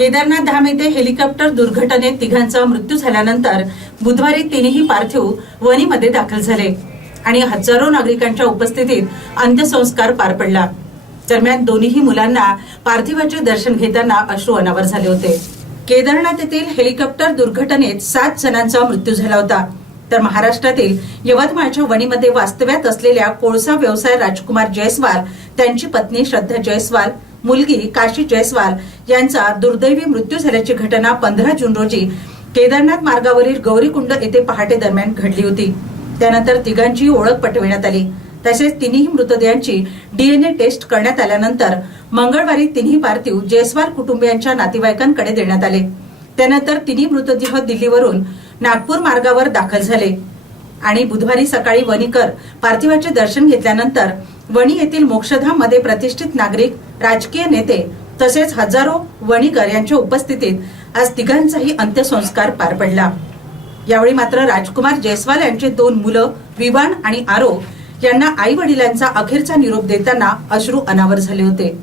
केदारनाथ धाम येथे हेलिकॉप्टर दुर्घटनेत तिघांचा मृत्यू झाल्यानंतर बुधवारी तिन्ही पार्थिव वणीमध्ये दाखल झाले आणि हजारो नागरिकांच्या उपस्थितीत अंत्यसंस्कार पार पडला. दरम्यान दोन्ही मुलांना पार्थिवाचे दर्शन घेताना अश्रू अनावर झाले होते. केदारनाथ येथील हेलिकॉप्टर दुर्घटनेत सात जणांचा मृत्यू झाला होता. तर महाराष्ट्रातील यवतमाळच्या वणीमध्ये वास्तव्यात असलेल्या कोळसा व्यवसाय राजकुमार जयस्वाल त्यांची पत्नी श्रद्धा जयस्वाल मुलगी काशी जयस्वाल यांचा दुर्दैवी मृत्यू झाल्याची घटना पंधरा जून रोजी केदारनाथ मार्गावरील गौरीकुंड येथे पहाटे दरम्यान घडली होती. त्यानंतर तिघांची ओळख पटविण्यात आली. तसेच तिन्ही मृतदेहांची डीएनए टेस्ट करण्यात आल्यानंतर मंगळवारी तिन्ही पार्थिव जयस्वाल कुटुंबियांच्या नातेवाईकांकडे देण्यात आले. त्यानंतर तिन्ही मृतदेह दिल्लीवरून नागपूर मार्गावर दाखल झाले. आणि बुधवारी सकाळी वणीकर पार्थिवाचे दर्शन घेतल्यानंतर वणी येथील मोक्षधाममध्ये प्रतिष्ठित नागरिक राजकीय नेते तसेच हजारो वणीकर यांच्या उपस्थितीत आज तिघांचाही अंत्यसंस्कार पार पडला. यावेळी मात्र राजकुमार जयस्वाल यांचे दोन मुलं विवान आणि आरो यांना आई वडिलांचा अखेरचा निरोप देताना अश्रू अनावर झाले होते.